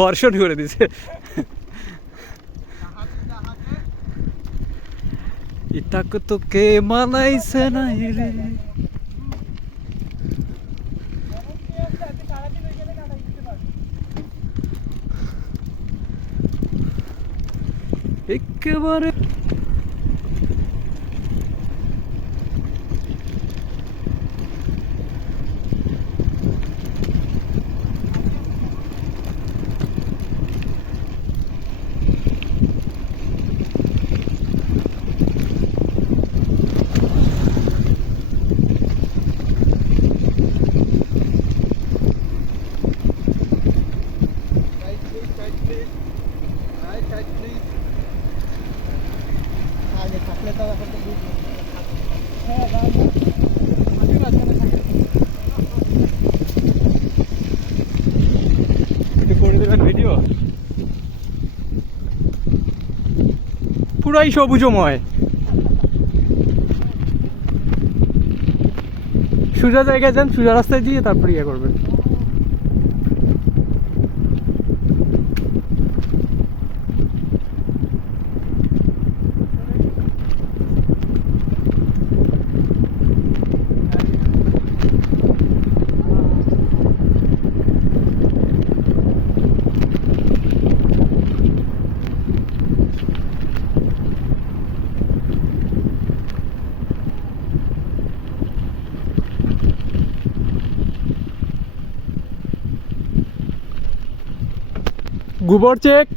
ঘর্ষণ করে দিছে। ইটাকে তো কে মানাইছে না রে। একেবারে পুরাই সবুজময়। সোজা জায়গায় যান সোজা রাস্তায় দিয়ে তারপর ইয়ে করবেন। গোবর চেক।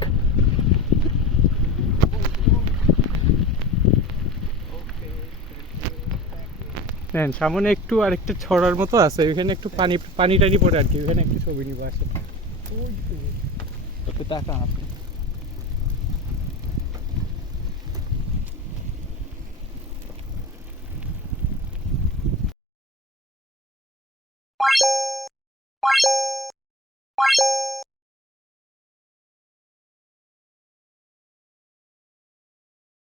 নেন, সামনে একটু আরেকটা ছড়ার মতো আছে, ওইখানে একটু পানি পানি টানি পড়ে আর কি, ওইখানে একটু ছবি নিব, আসে।